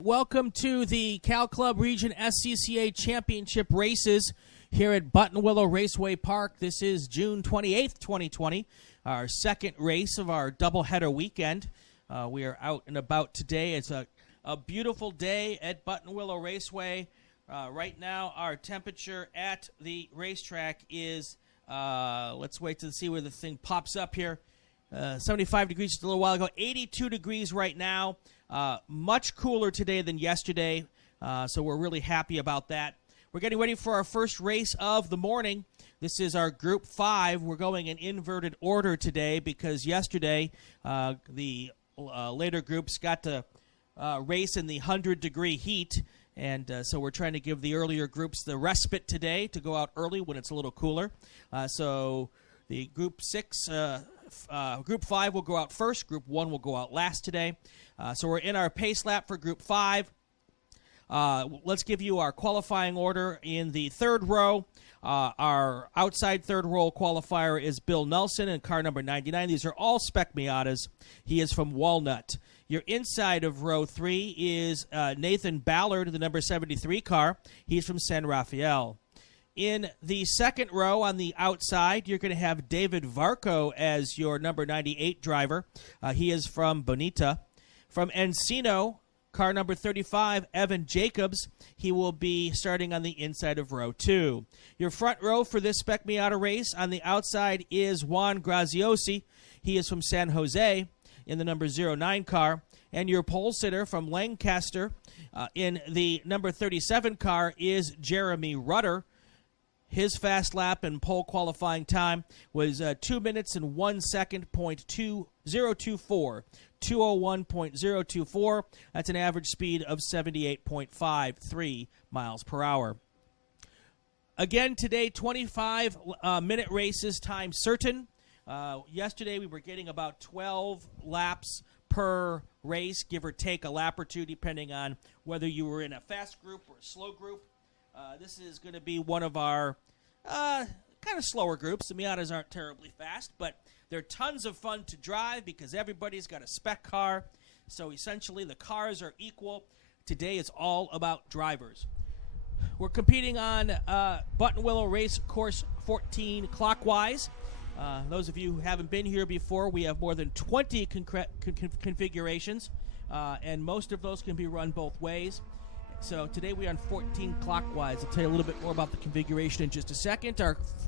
Welcome to the Cal Club Region SCCA Championship races here at Buttonwillow Raceway Park. This is June 28th, 2020, our second race of our doubleheader weekend. We are out and about today. It's a beautiful day at Buttonwillow Raceway. Right now, our temperature at the racetrack is, let's wait to see where the thing pops up here. 75 degrees just a little while ago, 82 degrees right now. Much cooler today than yesterday, so we're really happy about that. We're getting ready for our first race of the morning. This is our Group 5. We're going in inverted order today because yesterday the later groups got to race in the 100-degree heat, and so we're trying to give the earlier groups the respite today to go out early when it's a little cooler. So the Group 6, Group 5 will go out first. Group 1 will go out last today. So we're in our pace lap for Group 5. Let's give you our qualifying order in the third row. Our outside third row qualifier is Bill Nelson in car number 99. These are all Spec Miatas. He is from Walnut. Your inside of row 3 is Nathan Ballard, the number 73 car. He's from San Rafael. In the second row on the outside, you're going to have David Varco as your number 98 driver. He is from Bonita. From Encino, car number 35, Evan Jacobs. He will be starting on the inside of row 2. Your front row for this Spec Miata race on the outside is Juan Graziosi. He is from San Jose in the number 09 car. And your pole sitter from Lancaster in the number 37 car is Jeremy Rutter. His fast lap and pole qualifying time was 2 minutes and 1 second, .2024. 201.024. That's an average speed of 78.53 miles per hour. Again, today, 25-minute races, time certain. Yesterday, we were getting about 12 laps per race, give or take a lap or two, depending on whether you were in a fast group or a slow group. This is going to be one of our kind of slower groups. The Miatas aren't terribly fast, but they're tons of fun to drive because everybody's got a spec car. So essentially the cars are equal. Today is all about drivers. We're competing on Buttonwillow Race Course 14 clockwise. Those of you who haven't been here before, we have more than 20 configurations, and most of those can be run both ways. So today we are on 14 clockwise. I'll tell you a little bit more about the configuration in just a second.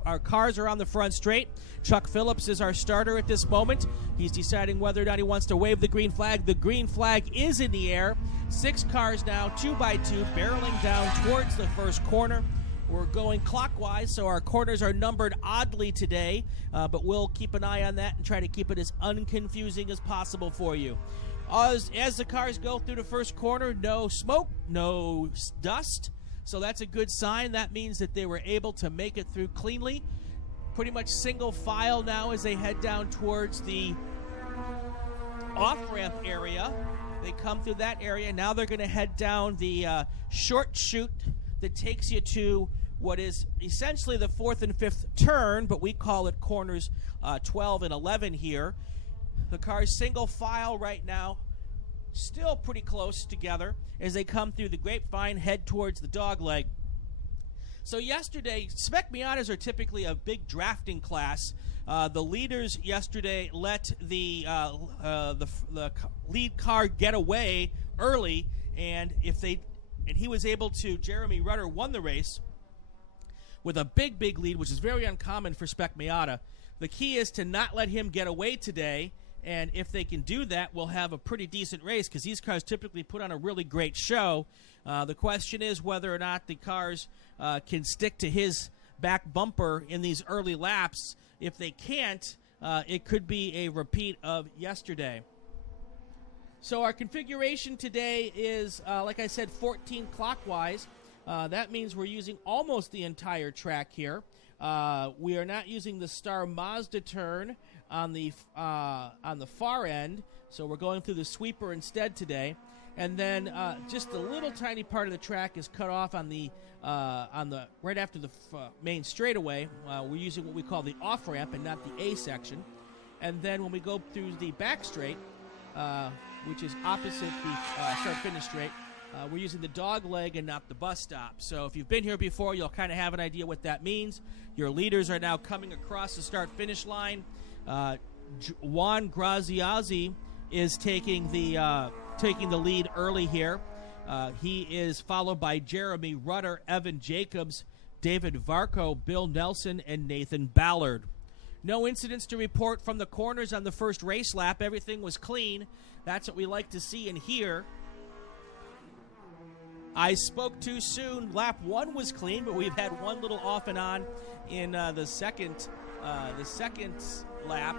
Our cars are on the front straight. Chuck Phillips is our starter at this moment. He's deciding whether or not he wants to wave the green flag. The green flag is in the air. 6 cars now, 2 by 2, barreling down towards the first corner. We're going clockwise, so our corners are numbered oddly today, but we'll keep an eye on that and try to keep it as unconfusing as possible for you. As the cars go through the first corner, no smoke, no dust, so that's a good sign. That means that they were able to make it through cleanly. Pretty much single file now as they head down towards the off-ramp area. They come through that area. Now they're going to head down the short chute that takes you to what is essentially the 4th and 5th turn, but we call it corners 12 and 11 here. The cars single file right now, still pretty close together as they come through the grapevine, head towards the dogleg. So yesterday, Spec Miatas are typically a big drafting class. The leaders yesterday let the lead car get away early, and he was able to. Jeremy Rutter won the race with a big lead, which is very uncommon for Spec Miata. The key is to not let him get away today. And if they can do that, we'll have a pretty decent race because these cars typically put on a really great show. The question is whether or not the cars can stick to his back bumper in these early laps. If they can't, it could be a repeat of yesterday. So our configuration today is, like I said, 14 clockwise. That means we're using almost the entire track here. We are not using the Star Mazda turn on the far end, so we're going through the sweeper instead today. And then just a little tiny part of the track is cut off on the right after the main straightaway. We're using what we call the off ramp and not the A section. And then when we go through the back straight, which is opposite the start-finish straight, We're using the dog leg and not the bus stop. So if you've been here before, you'll kind of have an idea what that means. Your leaders are now coming across the start-finish line. Juan Graziazzi is taking the lead early here. He is followed by Jeremy Rutter, Evan Jacobs, David Varco, Bill Nelson, and Nathan Ballard. No incidents to report from the corners on the first race lap. Everything was clean. That's what we like to see and hear. I spoke too soon. Lap 1 was clean, but we've had one little off and on in the second lap.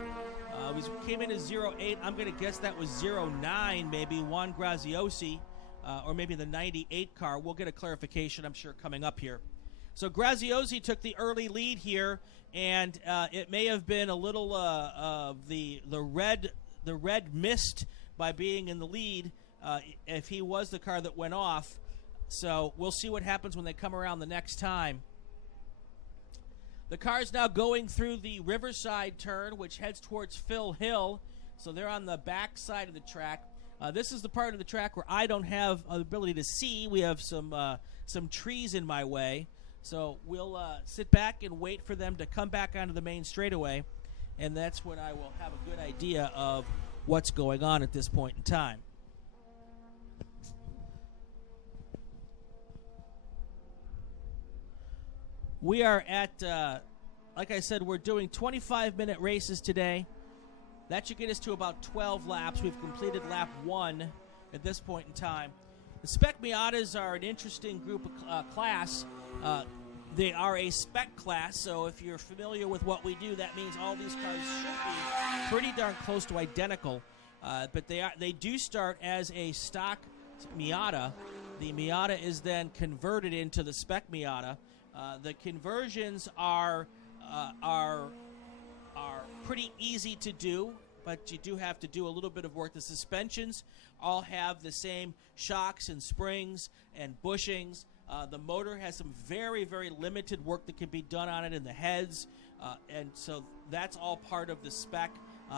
We came in as 08. I'm going to guess that was 09, maybe Juan Graziosi, or maybe the 98 car. We'll get a clarification, I'm sure, coming up here. So Graziosi took the early lead here, and it may have been a little of the red missed by being in the lead if he was the car that went off. So we'll see what happens when they come around the next time. The car's now going through the Riverside turn, which heads towards Phil Hill. So they're on the back side of the track. This is the part of the track where I don't have the ability to see. We have some trees in my way. So we'll sit back and wait for them to come back onto the main straightaway, and that's when I will have a good idea of what's going on at this point in time. We are at, like I said, we're doing 25-minute races today. That should get us to about 12 laps. We've completed lap 1 at this point in time. The Spec Miatas are an interesting group of class. They are a spec class, so if you're familiar with what we do, that means all these cars should be pretty darn close to identical. But they do start as a stock Miata. The Miata is then converted into the Spec Miata. The conversions are pretty easy to do, but you do have to do a little bit of work. The suspensions all have the same shocks and springs and bushings. The motor has some very, very limited work that can be done on it in the heads, and so that's all part of the spec.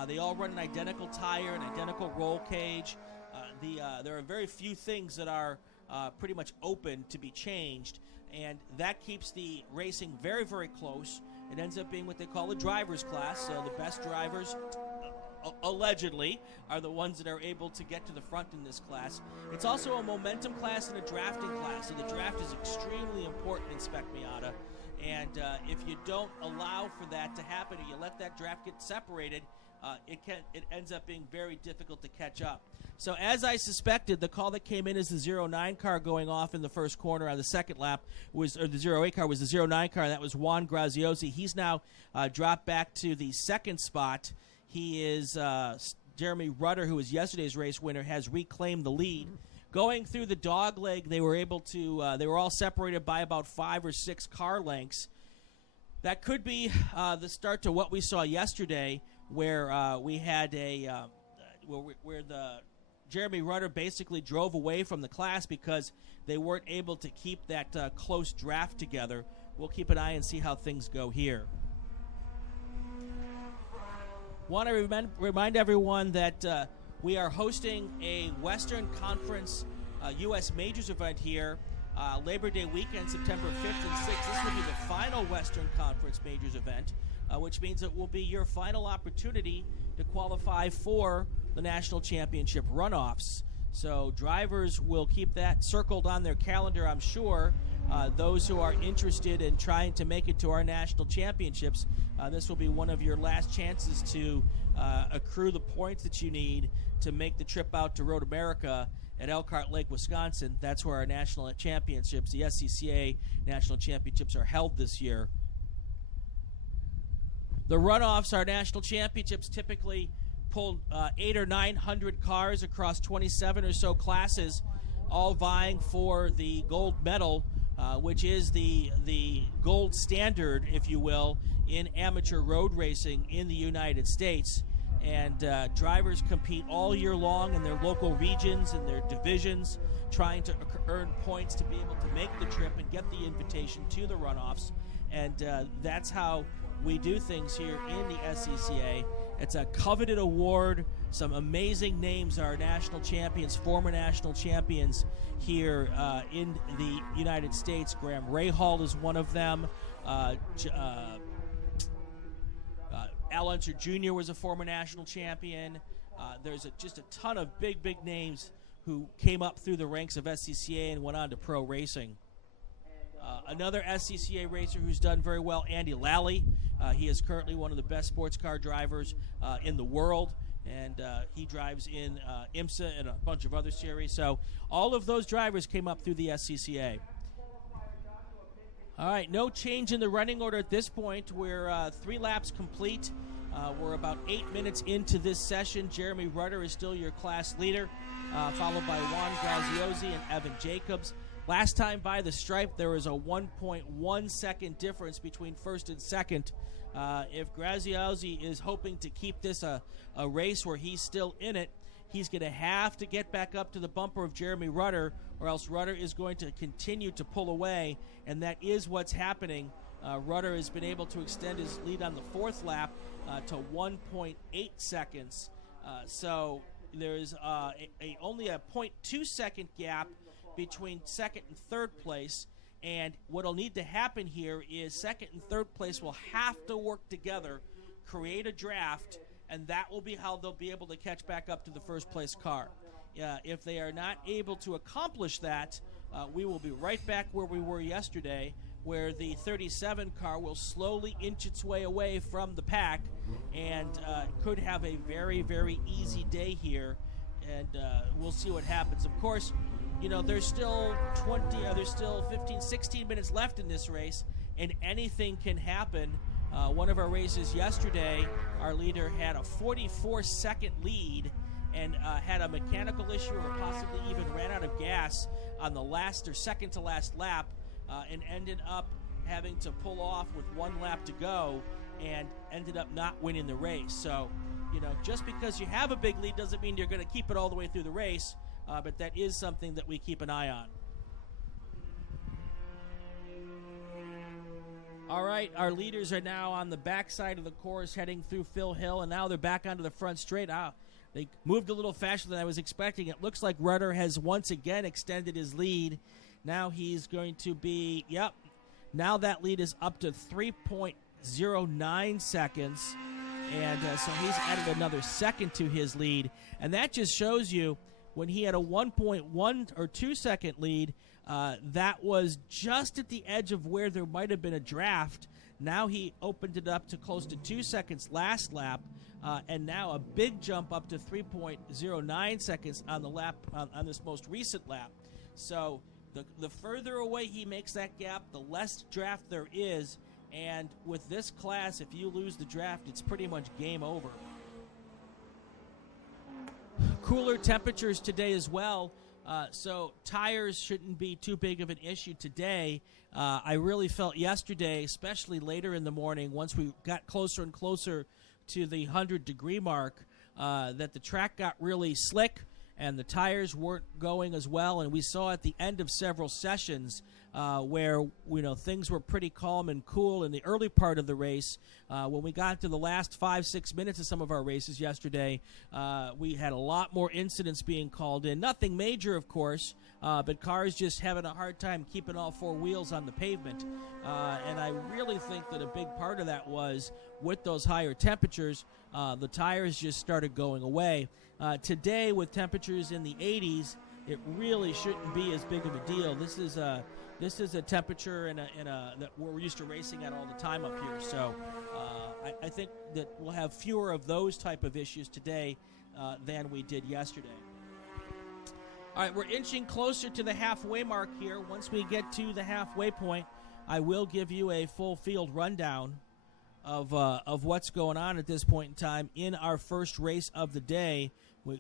They all run an identical tire, an identical roll cage. There are very few things that are pretty much open to be changed, and that keeps the racing very, very close. It ends up being what they call a driver's class, so the best drivers, allegedly, are the ones that are able to get to the front in this class. It's also a momentum class and a drafting class, so the draft is extremely important in Spec Miata, and if you don't allow for that to happen, or you let that draft get separated, it ends up being very difficult to catch up. So as I suspected, the call that came in as the 09 car going off in the first corner on the second lap or the 08 car was the 09 car. That was Juan Graziosi. He's now dropped back to the second spot. He is Jeremy Rutter, who was yesterday's race winner, has reclaimed the lead. Going through the dog leg, they were able to. They were all separated by about 5 or 6 car lengths. That could be the start to what we saw yesterday, where we had where the Jeremy Rutter basically drove away from the class because they weren't able to keep that close draft together. We'll keep an eye and see how things go here. Want to remind everyone that we are hosting a Western Conference U.S. Majors event here Labor Day weekend, September 5th and 6th. This will be the final Western Conference Majors event, which means it will be your final opportunity to qualify for the National Championship runoffs. So drivers will keep that circled on their calendar, I'm sure. Those who are interested in trying to make it to our national championships, this will be one of your last chances to accrue the points that you need to make the trip out to Road America at Elkhart Lake, Wisconsin. That's where our national championships, the SCCA national championships, are held this year. The runoffs, our national championships, typically pull 800 or 900 cars across 27 or so classes, all vying for the gold medal, which is the gold standard, if you will, in amateur road racing in the United States. And drivers compete all year long in their local regions and their divisions, trying to earn points to be able to make the trip and get the invitation to the runoffs. And that's how we do things here in the SCCA. It's a coveted award, some amazing names are national champions, former national champions here in the United States. Graham Rahal is one of them. Al Unser Jr. was a former national champion. There's just a ton of big names who came up through the ranks of SCCA and went on to pro racing. Another SCCA racer who's done very well, Andy Lally. He is currently one of the best sports car drivers in the world, and he drives in IMSA and a bunch of other series. So all of those drivers came up through the SCCA. All right, no change in the running order at this point. We're 3 laps complete. We're about 8 minutes into this session. Jeremy Rudder is still your class leader, followed by Juan Graziosi and Evan Jacobs. Last time by the stripe, there was a 1.1 second difference between first and second. If Graziosi is hoping to keep this a race where he's still in it, he's going to have to get back up to the bumper of Jeremy Rudder, or else Rudder is going to continue to pull away, and that is what's happening. Rudder has been able to extend his lead on the 4th lap to 1.8 seconds. So there's only a 0.2 second gap between second and third place, and what will need to happen here is second and third place will have to work together, create a draft, and that will be how they'll be able to catch back up to the first place car. If they are not able to accomplish that, we will be right back where we were yesterday, where the 37 car will slowly inch its way away from the pack and could have a very easy day here, and we'll see what happens. Of course, you know, there's still 15, 16 minutes left in this race, and anything can happen. One of our races yesterday, our leader had a 44-second lead and had a mechanical issue or possibly even ran out of gas on the last or second to last lap, and ended up having to pull off with 1 lap to go and ended up not winning the race. So, you know, just because you have a big lead doesn't mean you're going to keep it all the way through the race, but that is something that we keep an eye on. All right, our leaders are now on the backside of the course heading through Phil Hill, and now they're back onto the front straight. They moved a little faster than I was expecting. It looks like Rudder has once again extended his lead. Now he's going to be, now that lead is up to 3.09 seconds. And so he's added another second to his lead. And that just shows you when he had a 1.1 or 2 second lead, that was just at the edge of where there might have been a draft. Now he opened it up to close to 2 seconds last lap. And now a big jump up to 3.09 seconds on the lap on this most recent lap. So the further away he makes that gap, the less draft there is. And with this class, if you lose the draft, it's pretty much game over. Cooler temperatures today as well, so tires shouldn't be too big of an issue today. I really felt yesterday, especially later in the morning, once we got closer and closer to the 100-degree mark, that the track got really slick and the tires weren't going as well. And we saw at the end of several sessions where things were pretty calm and cool in the early part of the race. When we got to the last 5-6 minutes of some of our races yesterday, we had a lot more incidents being called in. Nothing major, of course, but cars just having a hard time keeping all 4 wheels on the pavement. And I really think that a big part of that was with those higher temperatures, the tires just started going away. Today, with temperatures in the 80s, it really shouldn't be as big of a deal. This is a temperature that we're used to racing at all the time up here. So I think that we'll have fewer of those type of issues today than we did yesterday. All right, we're inching closer to the halfway mark here. Once we get to the halfway point, I will give you a full field rundown of what's going on at this point in time in our first race of the day.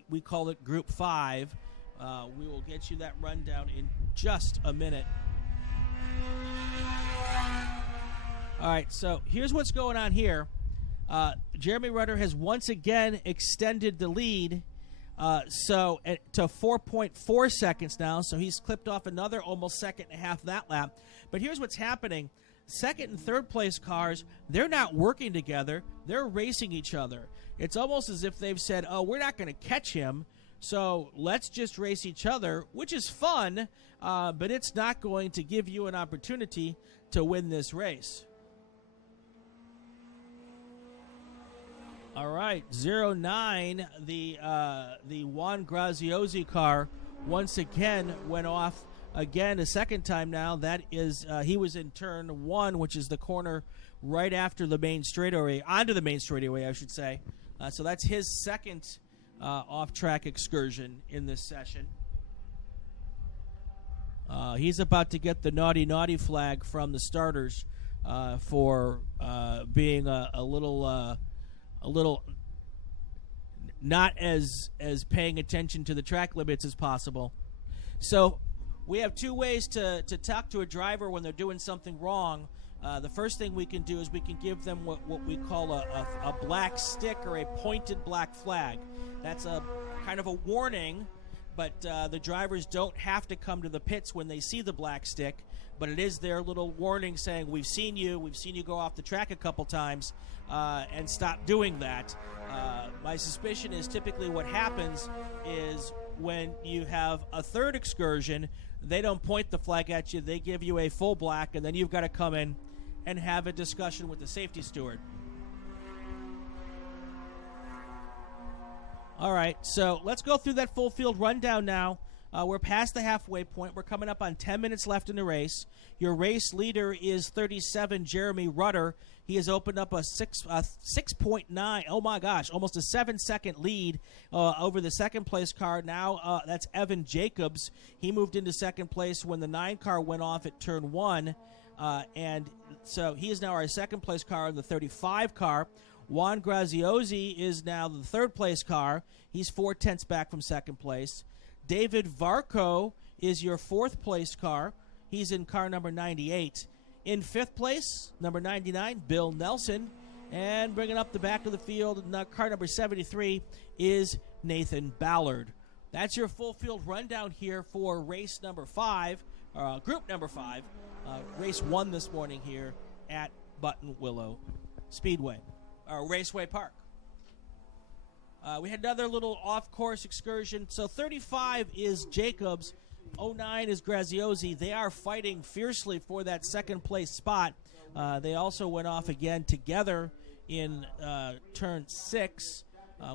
We call it Group 5. We will get you that rundown in just a minute. All right, so here's what's going on here. Jeremy Rudder has once again extended the lead to 4.4 seconds now, so he's clipped off another almost second and a half that lap. But here's what's happening. Second and third place cars, they're not working together. They're racing each other. it's almost as if they've said, oh, we're not going to catch him, so let's just race each other, which is fun, but it's not going to give you an opportunity to win this race. All right, 09, the Juan Graziosi car once again went off again a second time now. That is, he was in turn 1, which is the corner right after the main straightaway, onto the main straightaway, I should say. So that's his second off-track excursion in this session. He's about to get the naughty flag from the starters for being a little not as paying attention to the track limits as possible. So we have 2 ways to talk to a driver when they're doing something wrong. The first thing we can do is we can give them what we call a black stick or a pointed black flag. That's a kind of a warning, but the drivers don't have to come to the pits when they see the black stick, but it is their little warning saying, we've seen you go off the track a couple times, and stop doing that. My suspicion is typically what happens is when you have a third excursion, they don't point the flag at you, they give you a full black, and then you've got to come in and have a discussion with the safety steward. All right, so let's go through that full field rundown now. We're past the halfway point. We're coming up on 10 minutes left in the race. Your race leader is 37, Jeremy Rutter. He has opened up a 6.9, oh my gosh, almost a 7-second lead over the second place car. Now that's Evan Jacobs. He moved into second place when the 9 car went off at turn 1. And so he is now our second place car in the 35 car. Juan Graziosi is now the third place car. He's 4/10 back from second place. David Varco is your fourth place car. He's in car number 98. In fifth place, number 99, Bill Nelson. And bringing up the back of the field, car number 73 is Nathan Ballard. That's your full field rundown here for race number 5, group number 5, race 1 this morning here at Buttonwillow Speedway, or Raceway Park. We had another little off-course excursion. So 35 is Jacobs. 09 is Graziosi. They are fighting fiercely for that second place spot. They also went off again together in turn 6,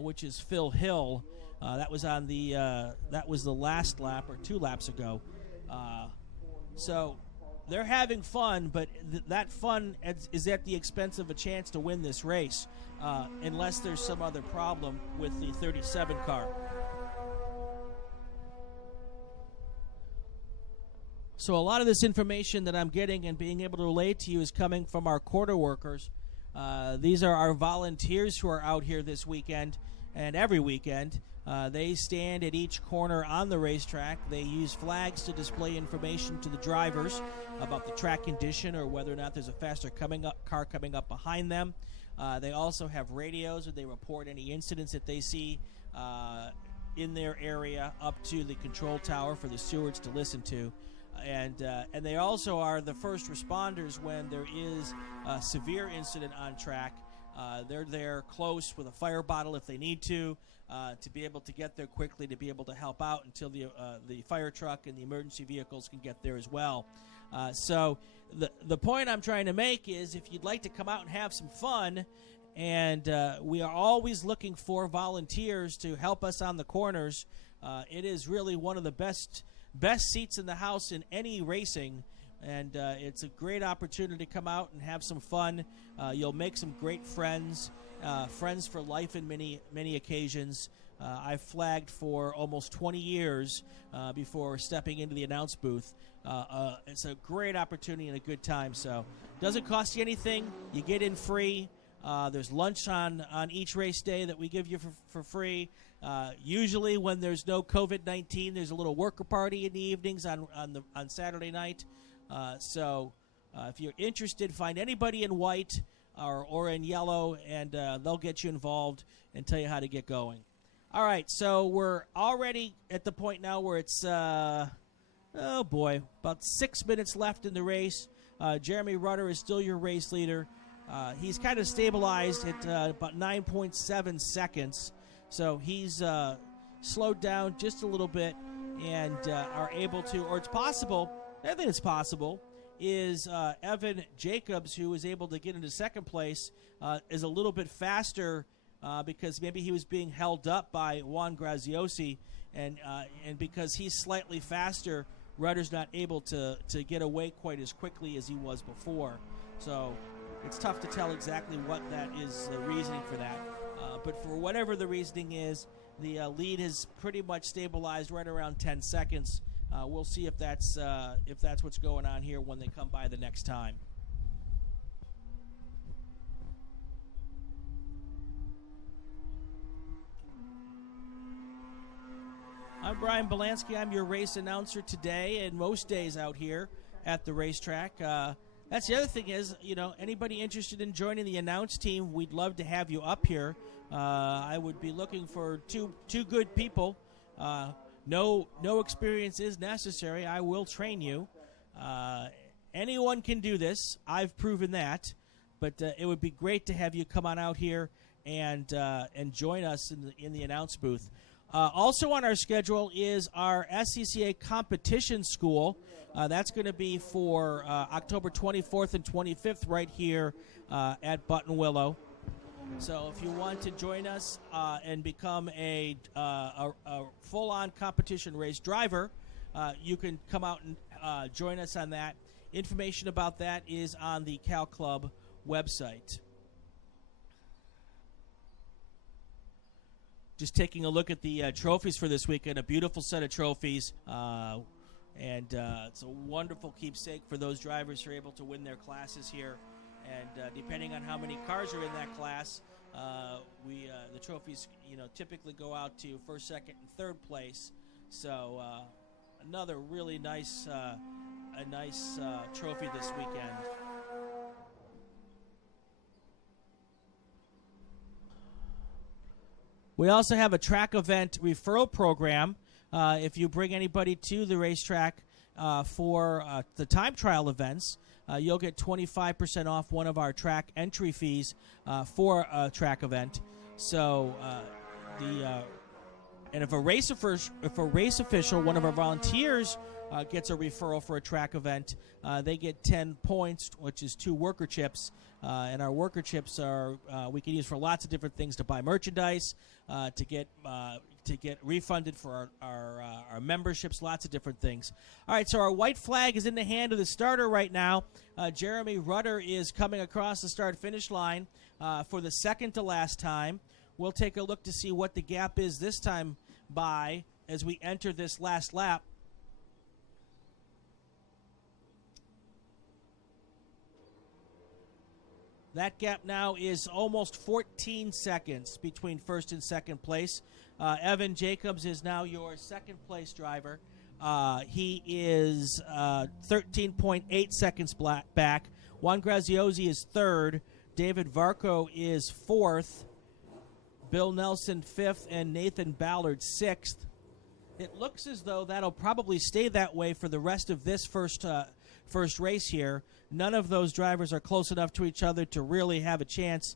which is Phil Hill. That was on that was the last lap or 2 laps ago. So they're having fun, but that fun is at the expense of a chance to win this race, unless there's some other problem with the 37 car. So a lot of this information that I'm getting and being able to relay to you is coming from our quarter workers. These are our volunteers who are out here this weekend and every weekend. They stand at each corner on the racetrack. They use flags to display information to the drivers about the track condition or whether or not there's a faster car coming up behind them. They also have radios where they report any incidents that they see in their area up to the control tower for the stewards to listen to. And they also are the first responders when there is a severe incident on track. They're there close with a fire bottle if they need to be able to get there quickly, to be able to help out until the fire truck and the emergency vehicles can get there as well. So the point I'm trying to make is if you'd like to come out and have some fun, and we are always looking for volunteers to help us on the corners. It is really one of the best seats in the house in any racing, and it's a great opportunity to come out and have some fun. You'll make some great friends, friends for life in many occasions. I've flagged for almost 20 years before stepping into the announce booth. It's a great opportunity and a good time. So it doesn't cost you anything. You get in free. There's lunch on each race day that we give you for free. Usually when there's no COVID-19, there's a little worker party in the evenings on Saturday night. So if you're interested, find anybody in white or in yellow, and they'll get you involved and tell you how to get going. All right, so we're already at the point now where it's, about 6 minutes left in the race. Jeremy Rutter is still your race leader. He's kind of stabilized at about 9.7 seconds. So he's slowed down just a little bit and are able to, or it's possible, I think it's possible, is Evan Jacobs, who was able to get into second place, is a little bit faster because maybe he was being held up by Juan Graziosi, and because he's slightly faster, Rudder's not able to get away quite as quickly as he was before. So it's tough to tell exactly what that is, the reasoning for that. But for whatever the reasoning is, the lead has pretty much stabilized right around 10 seconds. We'll see if that's what's going on here when they come by the next time. I'm Brian Belansky. I'm your race announcer today and most days out here at the racetrack. That's the other thing is, anybody interested in joining the announce team, we'd love to have you up here. I would be looking for two good people. No experience is necessary. I will train you. Anyone can do this. I've proven that. But it would be great to have you come on out here and join us in the announce booth. Also on our schedule is our SCCA competition school. That's going to be for October 24th and 25th right here at Buttonwillow. So if you want to join us and become a full-on competition race driver, you can come out and join us on that. Information about that is on the Cal Club website. Just taking a look at the trophies for this weekend, a beautiful set of trophies. And it's a wonderful keepsake for those drivers who are able to win their classes here. And depending on how many cars are in that class, the trophies typically go out to first, second, and third place. So another really nice trophy this weekend. We also have a track event referral program. If you bring anybody to the racetrack for the time trial events, you'll get 25% off one of our track entry fees for a track event. So and if a race official, one of our volunteers, gets a referral for a track event, they get 10 points, which is 2 worker chips. And our worker chips are we can use for lots of different things, to buy merchandise, to get refunded for our memberships, lots of different things. All right, so our white flag is in the hand of the starter right now. Jeremy Rudder is coming across the start-finish line for the second to last time. We'll take a look to see what the gap is this time by as we enter this last lap. That gap now is almost 14 seconds between first and second place. Evan Jacobs is now your second place driver. He is 13.8 seconds back. Juan Graziosi is third. David Varco is fourth. Bill Nelson fifth, and Nathan Ballard sixth. It looks as though that'll probably stay that way for the rest of this first race here. None of those drivers are close enough to each other to really have a chance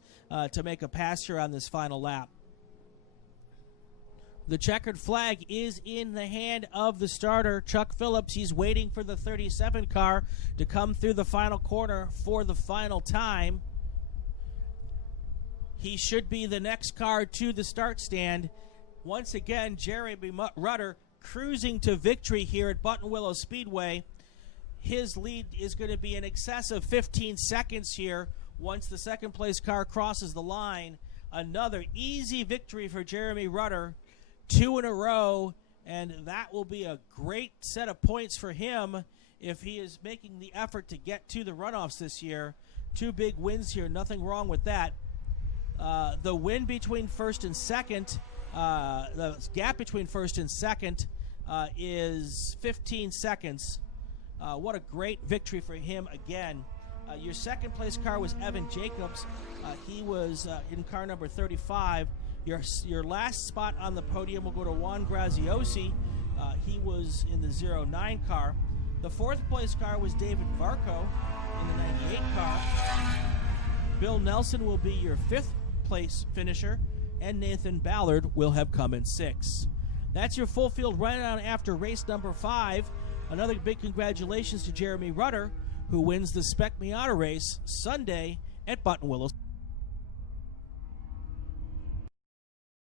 to make a pass here on this final lap. The checkered flag is in the hand of the starter, Chuck Phillips. He's waiting for the 37 car to come through the final corner for the final time. He should be the next car to the start stand. Once again, Jeremy Rudder cruising to victory here at Buttonwillow Speedway. His lead is going to be in excess of 15 seconds here once the second place car crosses the line. Another easy victory for Jeremy Rudder, 2 in a row, and that will be a great set of points for him if he is making the effort to get to the runoffs this year. 2 big wins here, nothing wrong with that. The win between first and second, the gap between first and second is 15 seconds. What a great victory for him again. Your second place car was Evan Jacobs. He was in car number 35. Your last spot on the podium will go to Juan Graziosi. He was in the 09 car. The fourth place car was David Varco in the 98 car. Bill Nelson will be your 5th place finisher, and Nathan Ballard will have come in 6th. That's your full field rundown after race number 5. Another big congratulations to Jeremy Rutter, who wins the Spec Miata race Sunday at Buttonwillow.